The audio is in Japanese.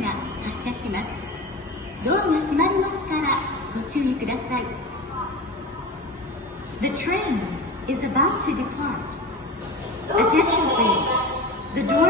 が発車します。ドアが閉まりますからご注意ください。The train is about to depart. Attention please. The door